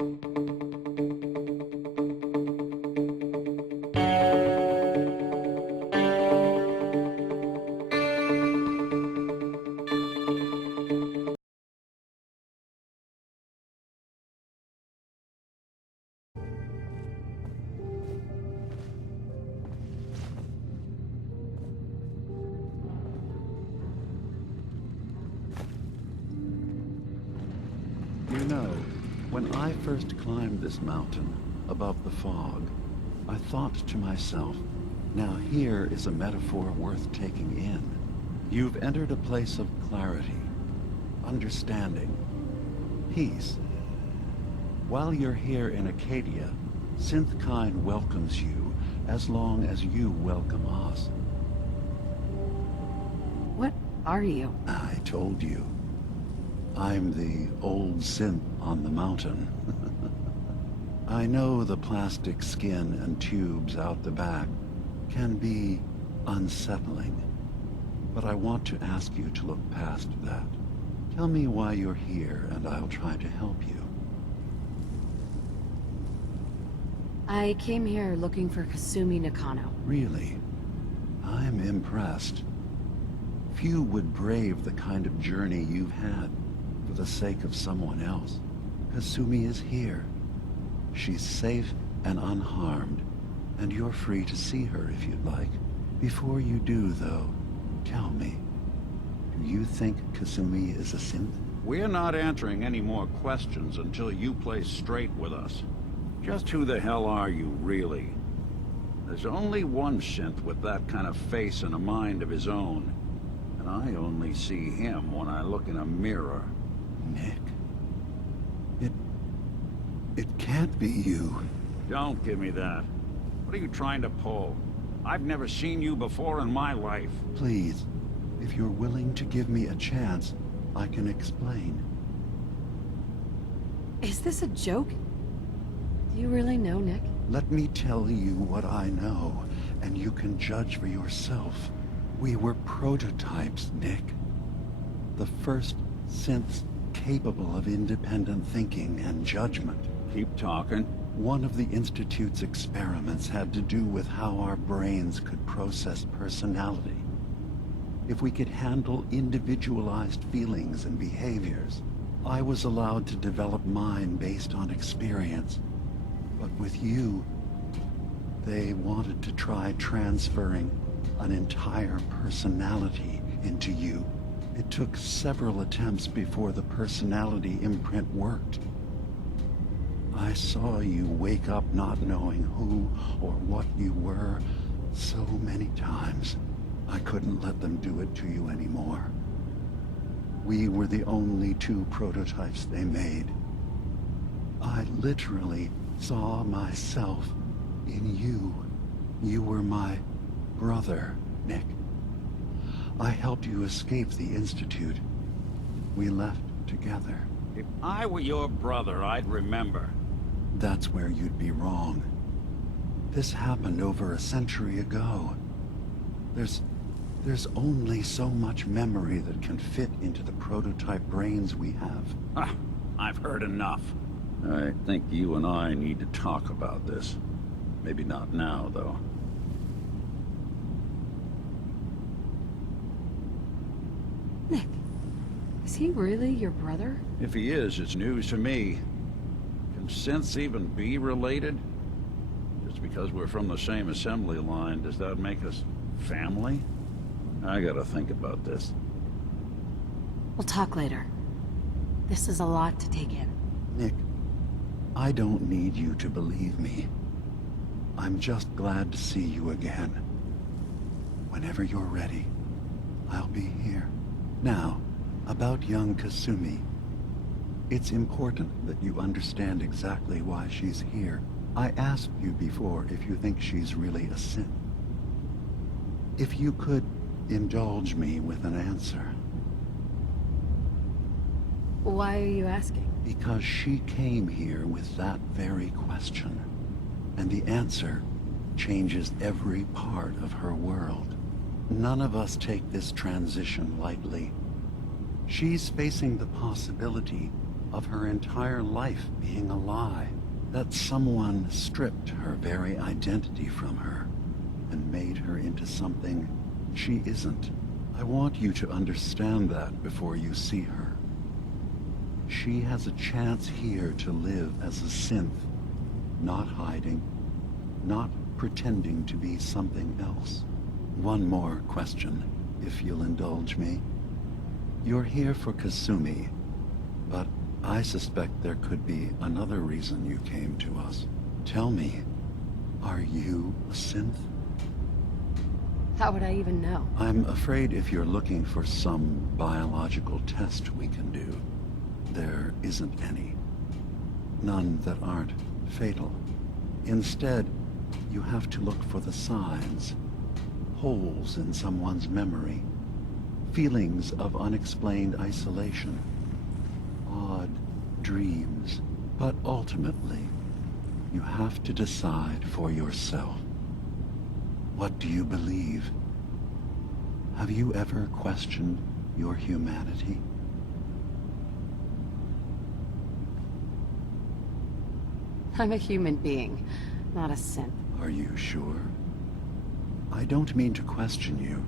You know, when I first climbed this mountain above the fog, I thought to myself, now here is a metaphor worth taking in. You've entered a place of clarity, understanding, peace. While you're here in Acadia, Synthkind welcomes you as long as you welcome us. What are you? I told you. I'm the old synth on the mountain. I know the plastic skin and tubes out the back can be unsettling, but I want to ask you to look past that. Tell me why you're here, and I'll try to help you. I came here looking for Kasumi Nakano. Really? I'm impressed. Few would brave the kind of journey you've had for the sake of someone else. Kasumi is here. She's safe and unharmed, and you're free to see her if you'd like. Before you do, though, tell me, do you think Kasumi is a synth? We're not answering any more questions until you play straight with us. Just who the hell are you, really? There's only one synth with that kind of face and a mind of his own, and I only see him when I look in a mirror. Nick, it can't be you. Don't give me that. What are you trying to pull? I've never seen you before in my life. Please, if you're willing to give me a chance, I can explain. Is this a joke? Do you really know, Nick? Let me tell you what I know, and you can judge for yourself. We were prototypes, Nick. The first synths capable of independent thinking and judgment. Keep talking. One of the Institute's experiments had to do with how our brains could process personality. If we could handle individualized feelings and behaviors, I was allowed to develop mine based on experience. But with you, they wanted to try transferring an entire personality into you. It took several attempts before the personality imprint worked. I saw you wake up not knowing who or what you were so many times. I couldn't let them do it to you anymore. We were the only two prototypes they made. I literally saw myself in you. You were my brother, Nick. I helped you escape the Institute. We left together. If I were your brother, I'd remember. That's where you'd be wrong. This happened over a century ago. There's only so much memory that can fit into the prototype brains we have. Ah, I've heard enough. I think you and I need to talk about this. Maybe not now, though. Nick, is he really your brother? If he is, it's news to me. Can synths even be related? Just because we're from the same assembly line, does that make us family? I gotta think about this. We'll talk later. This is a lot to take in. Nick, I don't need you to believe me. I'm just glad to see you again. Whenever you're ready, I'll be here. Now, about young Kasumi. It's important that you understand exactly why she's here. I asked you before if you think she's really a synth. If you could indulge me with an answer. Why are you asking? Because she came here with that very question. And the answer changes every part of her world. None of us take this transition lightly. She's facing the possibility of her entire life being a lie, that someone stripped her very identity from her and made her into something she isn't. I want you to understand that before you see her. She has a chance here to live as a synth, not hiding, not pretending to be something else. One more question, if you'll indulge me. You're here for Kasumi, but I suspect there could be another reason you came to us. Tell me, are you a synth? How would I even know? I'm afraid if you're looking for some biological test we can do, there isn't any. None that aren't fatal. Instead, you have to look for the signs, holes in someone's memory, feelings of unexplained isolation, odd dreams. But ultimately, you have to decide for yourself. What do you believe? Have you ever questioned your humanity? I'm a human being, not a synth. Are you sure? I don't mean to question you,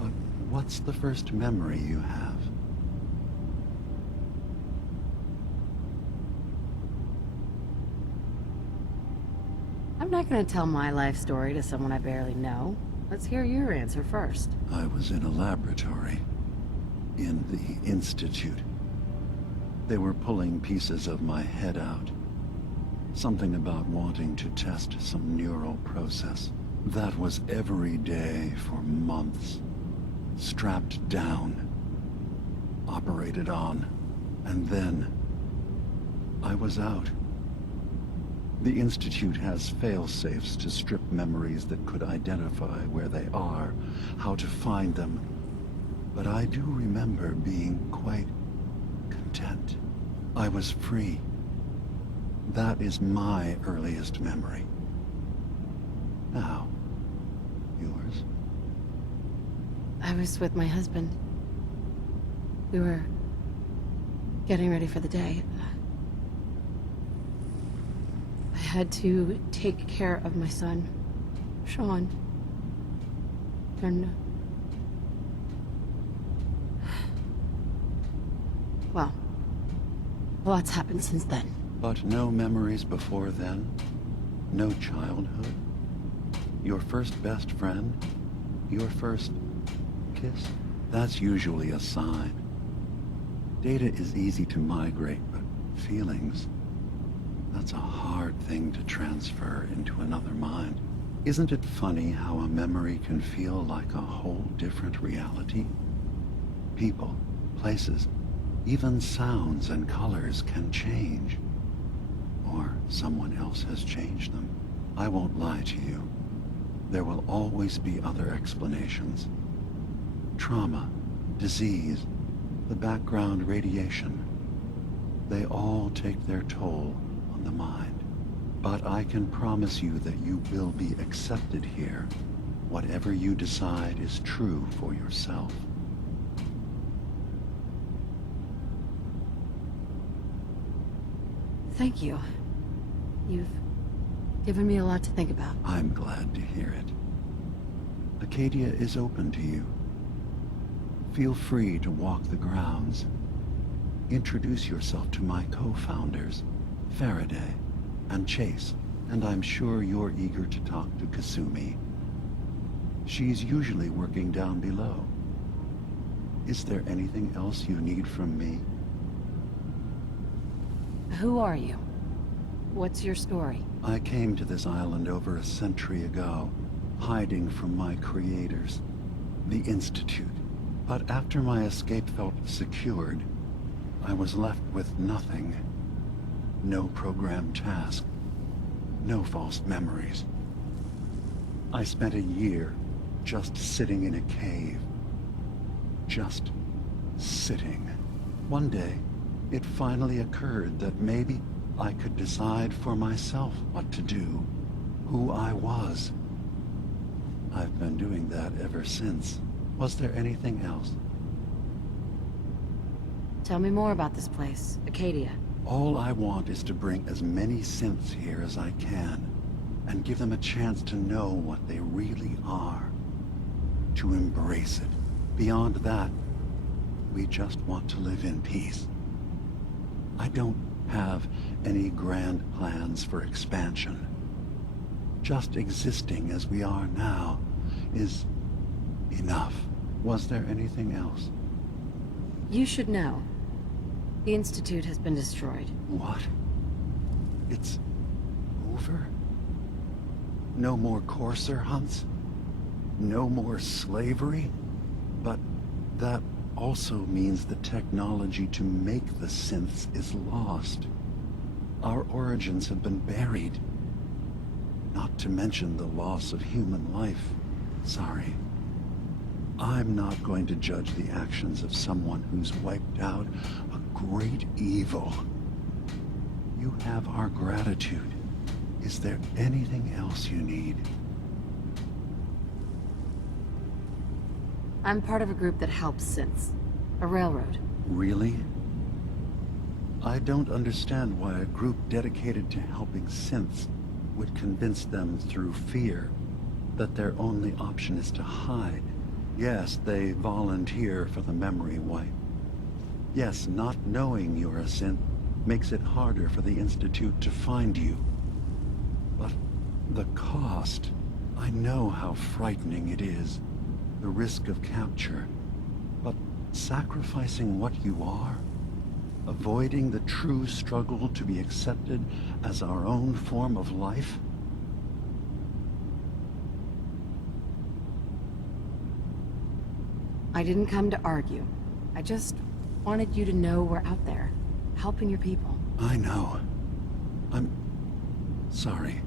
but what's the first memory you have? I'm not gonna tell my life story to someone I barely know. Let's hear your answer first. I was in a laboratory, in the Institute. They were pulling pieces of my head out. Something about wanting to test some neural process. That was every day for months. Strapped down, operated on, and then I was out. The Institute has fail-safes to strip memories that could identify where they are, how to find them. But I do remember being quite content. I was free. That is my earliest memory. Now, yours? I was with my husband. We were getting ready for the day. I had to take care of my son, Sean. And... well, a lot's happened since then. But no memories before then? No childhood? Your first best friend? Your first kiss? That's usually a sign. Data is easy to migrate, but feelings... that's a hard thing to transfer into another mind. Isn't it funny how a memory can feel like a whole different reality? People, places, even sounds and colors can change. Or someone else has changed them. I won't lie to you. There will always be other explanations. Trauma, disease, the background radiation. They all take their toll on the mind. But I can promise you that you will be accepted here. Whatever you decide is true for yourself. Thank you. You've given me a lot to think about. I'm glad to hear it. Acadia is open to you. Feel free to walk the grounds. Introduce yourself to my co-founders, Faraday and Chase, and I'm sure you're eager to talk to Kasumi. She's usually working down below. Is there anything else you need from me? Who are you? What's your story? I came to this island over a century ago, hiding from my creators, the Institute. But after my escape felt secured, I was left with nothing. No programmed task. No false memories. I spent a year just sitting in a cave. Just sitting. One day, it finally occurred that maybe I could decide for myself what to do, who I was. I've been doing that ever since. Was there anything else? Tell me more about this place, Acadia. All I want is to bring as many synths here as I can, and give them a chance to know what they really are. To embrace it. Beyond that, we just want to live in peace. I don't have any grand plans for expansion. Just existing as we are now is enough. Was there anything else? You should know. The Institute has been destroyed. What? It's over? No more courser hunts? No more slavery? But that also means the technology to make the synths is lost. Our origins have been buried. Not to mention the loss of human life. Sorry. I'm not going to judge the actions of someone who's wiped out a great evil. You have our gratitude. Is there anything else you need? I'm part of a group that helps synths. A railroad. Really? I don't understand why a group dedicated to helping synths would convince them through fear that their only option is to hide. Yes, they volunteer for the memory wipe. Yes, not knowing you're a synth makes it harder for the Institute to find you. But the cost, I know how frightening it is. The risk of capture. But sacrificing what you are? Avoiding the true struggle to be accepted as our own form of life? I didn't come to argue. I just wanted you to know we're out there, helping your people. I know. I'm sorry.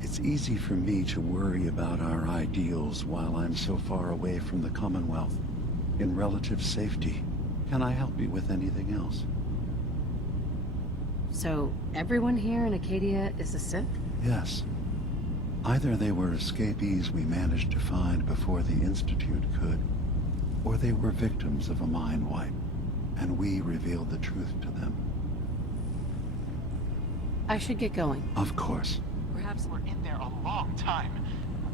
It's easy for me to worry about our ideals while I'm so far away from the Commonwealth, in relative safety. Can I help you with anything else? So, everyone here in Acadia is a synth? Yes. Either they were escapees we managed to find before the Institute could, or they were victims of a mind wipe, and we revealed the truth to them. I should get going. Of course. Perhaps we're in there a long time.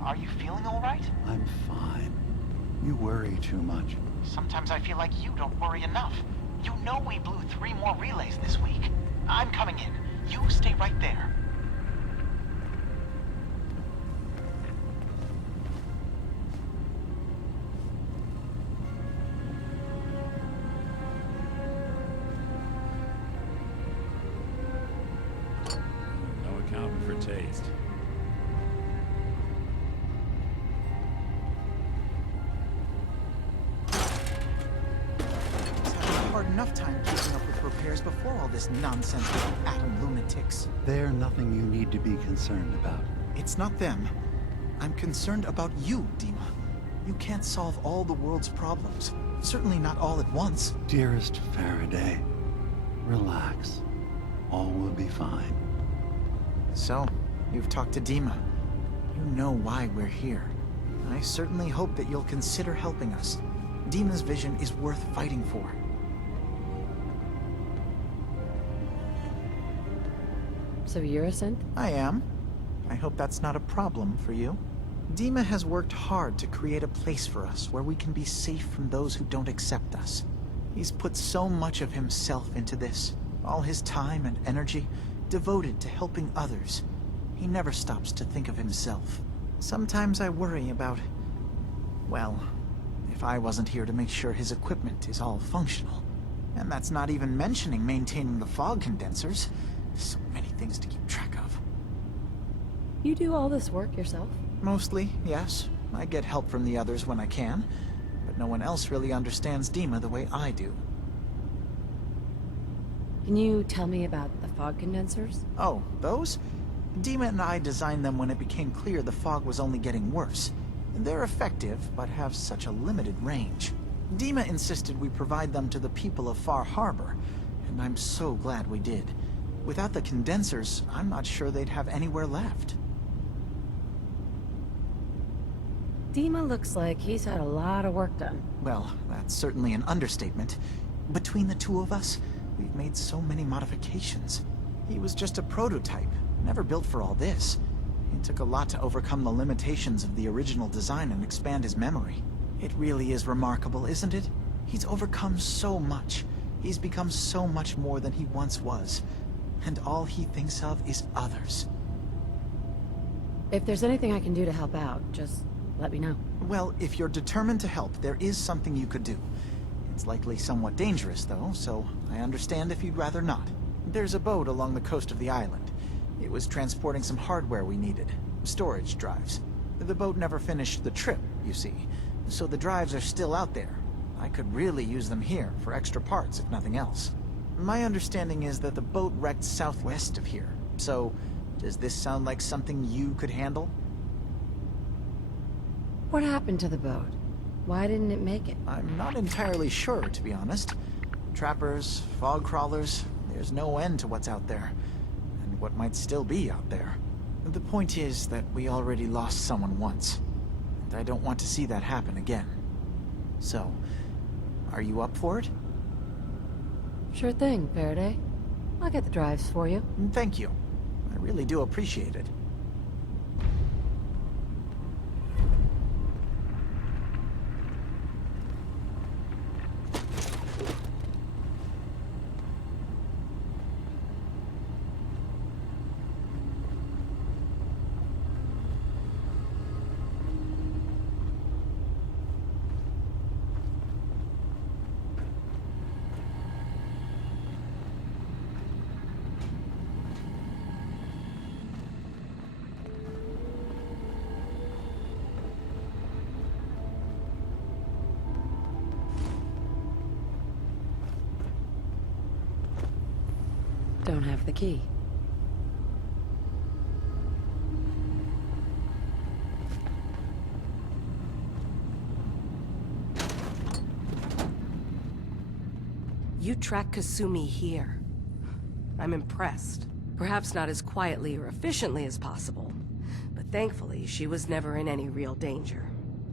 Are you feeling all right? I'm fine. You worry too much. Sometimes I feel like you don't worry enough. You know we blew 3 more relays this week. I'm coming in. You stay right there. No accounting for taste. Hard enough time keeping up with repairs before all this nonsense with atom lunatics. They're nothing you need to be concerned about. It's not them. I'm concerned about you, DiMA. You can't solve all the world's problems. Certainly not all at once. Dearest Faraday, relax. All will be fine. So, you've talked to DiMA. You know why we're here. I certainly hope that you'll consider helping us. DiMA's vision is worth fighting for. So you're a synth? I am. I hope that's not a problem for you. DiMA has worked hard to create a place for us where we can be safe from those who don't accept us. He's put so much of himself into this, all his time and energy devoted to helping others. He never stops to think of himself. Sometimes I worry about, well, if I wasn't here to make sure his equipment is all functional. And that's not even mentioning maintaining the fog condensers. So many things to keep track of. You do all this work yourself? Mostly, yes. I get help from the others when I can, but no one else really understands DiMA the way I do. Can you tell me about the fog condensers? Oh, those? DiMA and I designed them when it became clear the fog was only getting worse. They're effective, but have such a limited range. DiMA insisted we provide them to the people of Far Harbor, and I'm so glad we did. Without the condensers, I'm not sure they'd have anywhere left. DiMA looks like he's had a lot of work done. Well, that's certainly an understatement. Between the two of us, we've made so many modifications. He was just a prototype, never built for all this. It took a lot to overcome the limitations of the original design and expand his memory. It really is remarkable, isn't it? He's overcome so much. He's become so much more than he once was. And all he thinks of is others. If there's anything I can do to help out, just let me know. Well, if you're determined to help, there is something you could do. It's likely somewhat dangerous, though, so I understand if you'd rather not. There's a boat along the coast of the island. It was transporting some hardware we needed. Storage drives. The boat never finished the trip, you see. So the drives are still out there. I could really use them here for extra parts, if nothing else. My understanding is that the boat wrecked southwest of here. So, does this sound like something you could handle? What happened to the boat? Why didn't it make it? I'm not entirely sure, to be honest. Trappers, fog crawlers, there's no end to what's out there. And what might still be out there. The point is that we already lost someone once. And I don't want to see that happen again. So, are you up for it? Sure thing, Faraday. I'll get the drives for you. Thank you. I really do appreciate it. Don't have the key. You track Kasumi here. I'm impressed. Perhaps not as quietly or efficiently as possible, but thankfully she was never in any real danger.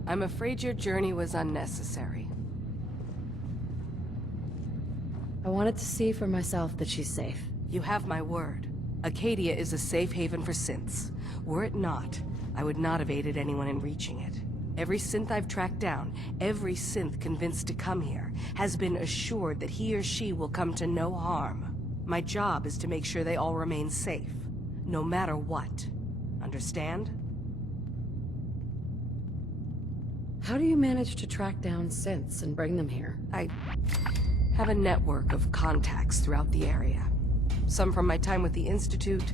I'm afraid your journey was unnecessary. I wanted to see for myself that she's safe. You have my word. Acadia is a safe haven for synths. Were it not, I would not have aided anyone in reaching it. Every synth I've tracked down, every synth convinced to come here, has been assured that he or she will come to no harm. My job is to make sure they all remain safe, no matter what. Understand? How do you manage to track down synths and bring them here? I have a network of contacts throughout the area. Some from my time with the Institute,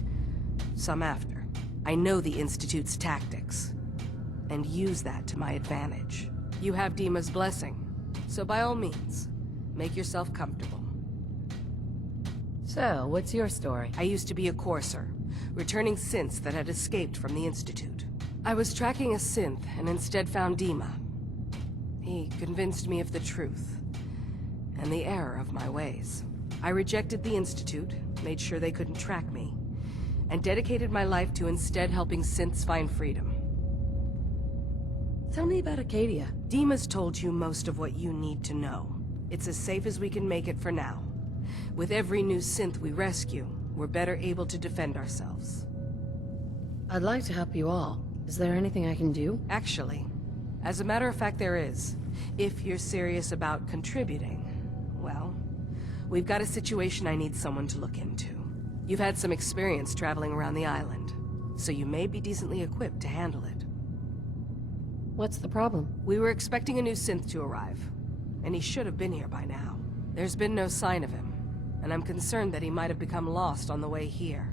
some after. I know the Institute's tactics, and use that to my advantage. You have DiMa's blessing, so by all means, make yourself comfortable. So, what's your story? I used to be a courser, returning synths that had escaped from the Institute. I was tracking a synth and instead found DiMa. He convinced me of the truth, and the error of my ways. I rejected the Institute, made sure they couldn't track me, and dedicated my life to instead helping synths find freedom. Tell me about Acadia. DiMa's told you most of what you need to know. It's as safe as we can make it for now. With every new synth we rescue, we're better able to defend ourselves. I'd like to help you all. Is there anything I can do? Actually, as a matter of fact, there is. If you're serious about contributing, well, we've got a situation I need someone to look into. You've had some experience traveling around the island, so you may be decently equipped to handle it. What's the problem? We were expecting a new synth to arrive, and he should have been here by now. There's been no sign of him, and I'm concerned that he might have become lost on the way here.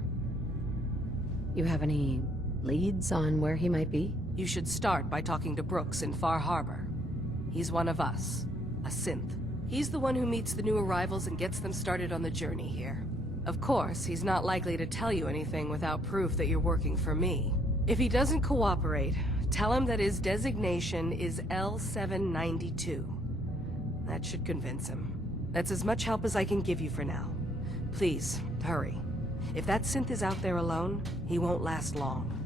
You have any leads on where he might be? You should start by talking to Brooks in Far Harbor. He's one of us, a synth. He's the one who meets the new arrivals and gets them started on the journey here. Of course, he's not likely to tell you anything without proof that you're working for me. If he doesn't cooperate, tell him that his designation is L792. That should convince him. That's as much help as I can give you for now. Please, hurry. If that synth is out there alone, he won't last long.